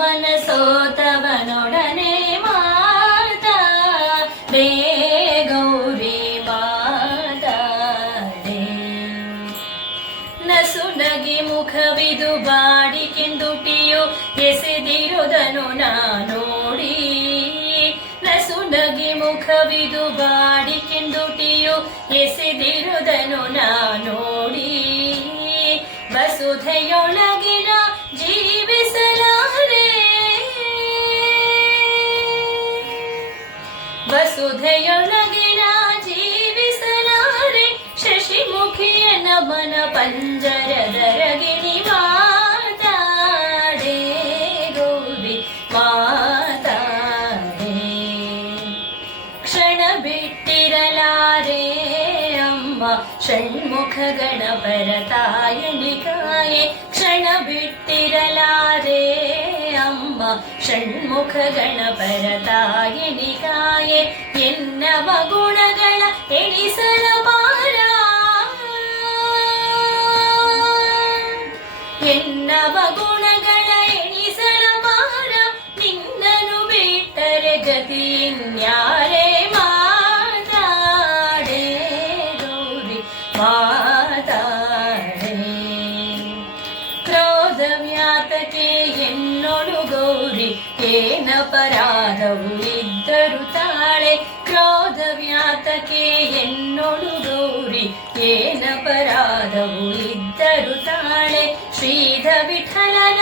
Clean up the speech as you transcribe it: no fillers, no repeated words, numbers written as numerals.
ಮನಸೋತವನೊಡನೆ ಮಾತಾಡೆ ಗೌರಿ ಮಾತಾಡೆ. ನಸುನಗಿ ಮುಖವಿದು ಬಾಡಿಕೆಂದುಟಿಯೋ ಎಸೆದಿರುವುದನ್ನು ನಾ ನೋಡಿ. ನಸುನಗಿ ಮುಖವಿದು ಬಾಡಿಕೆಂದುಟಿಯೋ ಎಸೆದಿರುವುದನ್ನು ನಾ ನೋಡಿ. ವಸುಧೆಯೊಳಗಿನ ಜೀವಿಸಲಾರೆ, ವಸುಧೆಯೊಳಗಿನ ಜೀವಿಸಲಾರೆ. ಶಶಿಮುಖಿಯ ನಮನ ಪಂಜರದರಗಿಣಿ ಮಾತಾಡೆ ಗೌರಿ ಮಾತಾಡೆ. ಕ್ಷಣ ಬಿಟ್ಟಿರಲಾರೆ ಅಮ್ಮ ಷಣ್ಮುಖ ಗಣಪರ ತಾಯಣಿಕಾಯೆ. ಕ್ಷಣ ಬಿಟ್ಟಿರಲಾರೆ ಅಮ್ಮ ಷಣ್ಮುಖ ಗಣಪರ ತಾಯಣಿಕಾಯೆ. ಎನ್ನವ ಗುಣಗಳ ಎಣಿಸಲ ಪಾರ, ಎನ್ನವ ಗುಣಗಳ ಎಣಿಸಲ ಪಾರ. ನಿನ್ನನು ಬಿಟ್ಟರೆ ಗತಿಯಿನ್ಯಾರೇ ಮಾತಾಡೆ ಗೌರಿ ಮಾತಾಡೆ. ಕ್ರೋಧ ವ್ಯಾತಕೆ ಎನ್ನೊಳು ಗೌರಿ ಏನಪರಾಧವು ಇದ್ದರು ತಾಳೆ. ಕ್ರೋಧ ವ್ಯಾತಕೆ ಎನ್ನೊಳು ಗೌರಿ ಏನಪರಾಧವು ಇದ್ದರು ತಾಳೆ. ಶ್ರೀಧ ವಿಠಲನ